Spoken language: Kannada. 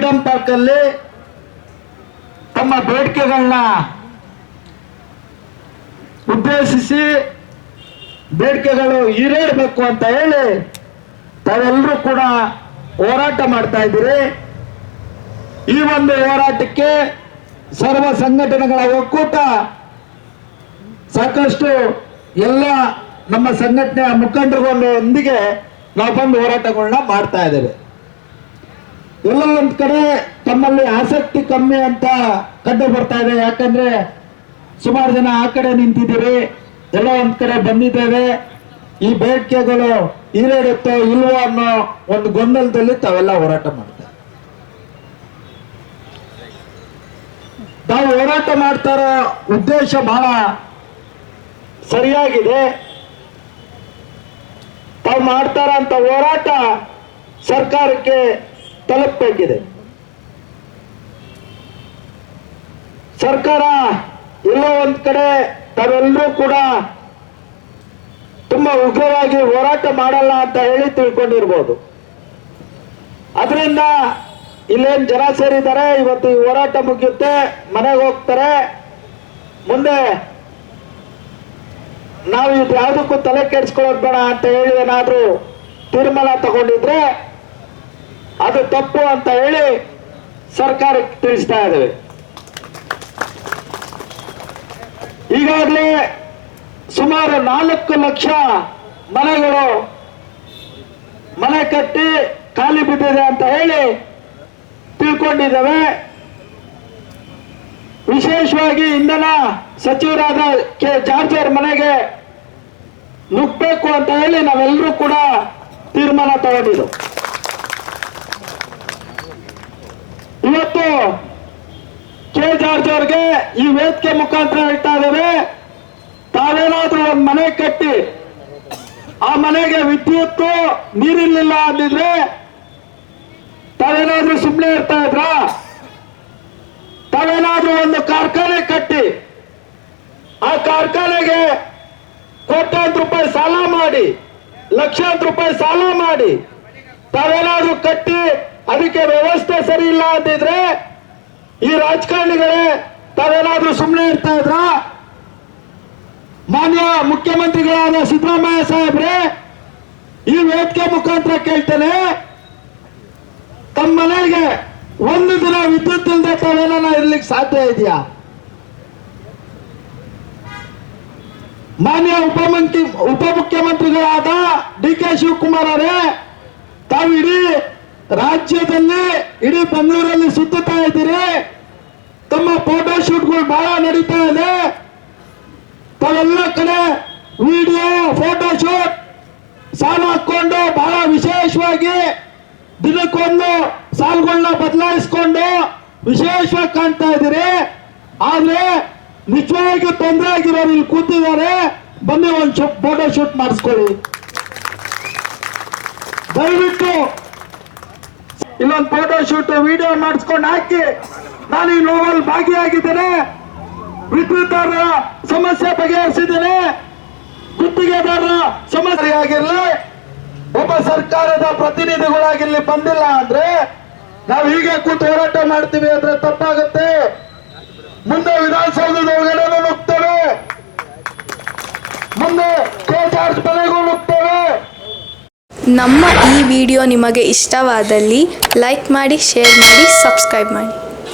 ಫ್ರೀಡಂ ಪಾರ್ಕ್ ಅಲ್ಲಿ ತಮ್ಮ ಬೇಡಿಕೆಗಳನ್ನ ಉದ್ದೇಶಿಸಿ ಬೇಡಿಕೆಗಳು ಈಡೇರಬೇಕು ಅಂತ ಹೇಳಿ ತಾವೆಲ್ಲರೂ ಕೂಡ ಹೋರಾಟ ಮಾಡ್ತಾ ಇದ್ದೀರಿ. ಈ ಒಂದು ಹೋರಾಟಕ್ಕೆ ಸರ್ವ ಸಂಘಟನೆಗಳ ಒಕ್ಕೂಟ ಸಾಕಷ್ಟು ಎಲ್ಲ ನಮ್ಮ ಸಂಘಟನೆಯ ಮುಖಂಡರುಗಳೊಂದಿಗೆ ನಾವು ಬಂದು ಹೋರಾಟಗಳನ್ನ ಮಾಡ್ತಾ ಇದ್ದೇವೆ. ಎಲ್ಲ ಒಂದ್ ಕಡೆ ತಮ್ಮಲ್ಲಿ ಆಸಕ್ತಿ ಕಮ್ಮಿ ಅಂತ ಕಂಡು ಬರ್ತಾ ಇದೆ. ಯಾಕಂದ್ರೆ ಸುಮಾರು ಜನ ಆ ಕಡೆ ನಿಂತಿದ್ದೀರಿ, ಎಲ್ಲ ಒಂದ್ ಕಡೆ ಬಂದಿದ್ದೇವೆ. ಈ ಬೇಡಿಕೆಗಳು ಈಡೇರುತ್ತೋ ಇಲ್ವೋ ಅನ್ನೋ ಒಂದು ಗೊಂದಲದಲ್ಲಿ ತಾವೆಲ್ಲ ಹೋರಾಟ ಮಾಡ್ತಾರೆ. ತಾವು ಹೋರಾಟ ಮಾಡ್ತಾ ಇರೋ ಉದ್ದೇಶ ಬಹಳ ಸರಿಯಾಗಿದೆ. ತಾವು ಮಾಡ್ತಾರ ಅಂತ ಹೋರಾಟ ಸರ್ಕಾರಕ್ಕೆ ತಲುಪಬೇಕಿದೆ. ಸರ್ಕಾರ ಎಲ್ಲೋ ಒಂದ್ ಕಡೆ ತಾವೆಲ್ಲರೂ ಕೂಡ ತುಂಬಾ ಉಗ್ರವಾಗಿ ಹೋರಾಟ ಮಾಡಲ್ಲ ಅಂತ ಹೇಳಿ ತಿಳ್ಕೊಂಡಿರ್ಬೋದು. ಅದರಿಂದ ಇಲ್ಲೇನ್ ಜನ ಸೇರಿದ್ದಾರೆ, ಇವತ್ತು ಈ ಹೋರಾಟ ಮುಗಿಯುತ್ತೆ, ಮನೆಗೆ ಹೋಗ್ತಾರೆ. ಮುಂದೆ ನಾವು ಇದು ಯಾವುದಕ್ಕೂ ತಲೆ ಕೆಡಿಸ್ಕೊಳ್ಳೋದು ಬೇಡ ಅಂತ ಹೇಳಿ ಏನಾದ್ರೂ ತೀರ್ಮಾನ ತಗೊಂಡಿದ್ರೆ ಅದು ತಪ್ಪು ಅಂತ ಹೇಳಿ ಸರ್ಕಾರಕ್ಕೆ ತಿಳಿಸ್ತಾ ಇದ್ದೇವೆ. ಈಗಾಗಲೇ ಸುಮಾರು 4 ಲಕ್ಷ ಮನೆಗಳು ಮನೆ ಕಟ್ಟಿ ಖಾಲಿ ಬಿದ್ದಿದೆ ಅಂತ ಹೇಳಿ ತಿಳ್ಕೊಂಡಿದ್ದೇವೆ. ವಿಶೇಷವಾಗಿ ಇಂಧನ ಸಚಿವರಾದ ಕೆ ಜಾರ್ಜ್ ಅವರ ಮನೆಗೆ ನುಗ್ಗಬೇಕು ಅಂತ ಹೇಳಿ ನಾವೆಲ್ಲರೂ ಕೂಡ ತೀರ್ಮಾನ ತಗೊಂಡಿದ್ದು. ಇವತ್ತು ಕೆ ಜಾರ್ಜ್ ಅವ್ರಿಗೆ ಈ ವೇದಿಕೆ ಮುಖಾಂತರ ಹೇಳ್ತಾ ಇದ್ದೇವೆ, ತಾವೇನಾದ್ರೂ ಒಂದು ಮನೆ ಕಟ್ಟಿ ಆ ಮನೆಗೆ ವಿದ್ಯುತ್ ನೀರಿರ್ಲಿಲ್ಲ ಅಂದಿದ್ರೆ ತಾವೇನಾದ್ರೂ ಸುಮ್ಮನೆ ಇರ್ತಾ ಇದ್ರ? ತಾವೇನಾದ್ರೂ ಒಂದು ಕಾರ್ಖಾನೆ ಕಟ್ಟಿ ಆ ಕಾರ್ಖಾನೆಗೆ ಕೋಟ್ಯಾಂತರ ರೂಪಾಯಿ ಸಾಲ ಮಾಡಿ, ಲಕ್ಷಾಂತರ ರೂಪಾಯಿ ಸಾಲ ಮಾಡಿ ತಾವೇನಾದ್ರೂ ಕಟ್ಟಿ ಅದಕ್ಕೆ ವ್ಯವಸ್ಥೆ ಸರಿ ಇಲ್ಲ ಅಂತಿದ್ರೆ ಈ ರಾಜಕಾರಣಿಗಳೇ ತಾವೇನಾದ್ರೂ ಸುಮ್ಮನೆ ಇರ್ತಾ ಇದ್ರ? ಮಾನ್ಯ ಮುಖ್ಯಮಂತ್ರಿಗಳಾದ ಸಿದ್ದರಾಮಯ್ಯ ಸಾಹೇಬ್ರೆ, ಈ ವೇದಿಕೆ ಮುಖಾಂತರ ಕೇಳ್ತೇನೆ, ತಮ್ಮ ಮನೆಗೆ ಒಂದು ದಿನ ವಿದ್ಯುತ್ ಇಲ್ಲದೆ ತಾವೇನ ಇರ್ಲಿಕ್ಕೆ ಸಾಧ್ಯ ಇದೆಯಾ? ಮಾನ್ಯ ಉಪಮುಖ್ಯಮಂತ್ರಿಗಳಾದ ಡಿ ಕೆ ಶಿವಕುಮಾರ್ ಅವರೇ, ತಾವು ಇಡೀ ರಾಜ್ಯದಲ್ಲಿ ಇಡೀ ಬೆಂಗಳೂರಲ್ಲಿ ಸುತ್ತುತ್ತಾ ಇದ್ದೀರಿ. ತಮ್ಮ ಫೋಟೋ ಶೂಟ್ಗಳು ಬಹಳ ನಡೀತಾ ಇದೆ. ತಾವೆಲ್ಲ ಕಡೆ ವಿಡಿಯೋ ಫೋಟೋ ಶೂಟ್ ಸಾಲ ಹಾಕೊಂಡು ಬಹಳ ವಿಶೇಷವಾಗಿ ದಿನಕ್ಕೊಂದು ಸಾಲುಗಳನ್ನ ಬದಲಾಯಿಸಿಕೊಂಡು ವಿಶೇಷವಾಗಿ ಕಾಣ್ತಾ ಇದ್ದೀರಿ. ಆದ್ರೆ ನಿಜವಾಗಿ ತೊಂದರೆ ಆಗಿರೋರು ಇಲ್ಲಿ ಕೂತಿದ್ದಾರೆ, ಬನ್ನಿ ಒಂದು ಫೋಟೋ ಶೂಟ್ ಮಾಡಿಸ್ಕೊಳ್ಳಿ. ದಯವಿಟ್ಟು ಇಲ್ಲೊಂದು ಫೋಟೋ ಶೂಟ್ ವಿಡಿಯೋ ಮಾಡಿಸ್ಕೊಂಡು ಹಾಕಿ. ನಾನು ಈ ನೋವಲ್ಲಿ ಭಾಗಿಯಾಗಿದ್ದೇನೆ, ವಿದ್ಯುತ್ತಾರರ ಸಮಸ್ಯೆ ಬಗೆಹರಿಸಿದ್ದೇನೆ, ಗುತ್ತಿಗೆದಾರರ ಸಮಸ್ಯೆ ಆಗಿರಲಿ, ಒಬ್ಬ ಸರ್ಕಾರದ ಪ್ರತಿನಿಧಿಗಳಾಗಿರ್ಲಿ ಬಂದಿಲ್ಲ ಅಂದ್ರೆ ನಾವು ಹೀಗೆ ಕೂತು ಹೋರಾಟ ಮಾಡ್ತೀವಿ ಅಂದ್ರೆ ತಪ್ಪಾಗುತ್ತೆ. ಮುಂದೆ ವಿಧಾನಸೌಧದ ಒಳಗಡೆ ನುಗ್ತೇವೆ, ಮುಂದೆ ಕೆ ಜಾರ್ಜ್ ಮನೆಗೂ ನುಗ್ತೇವೆ. ನಮ್ಮ ಈ ವಿಡಿಯೋ ನಿಮಗೆ ಇಷ್ಟವಾದಲ್ಲಿ ಲೈಕ್ ಮಾಡಿ, ಶೇರ್ ಮಾಡಿ, ಸಬ್ಸ್ಕ್ರೈಬ್ ಮಾಡಿ.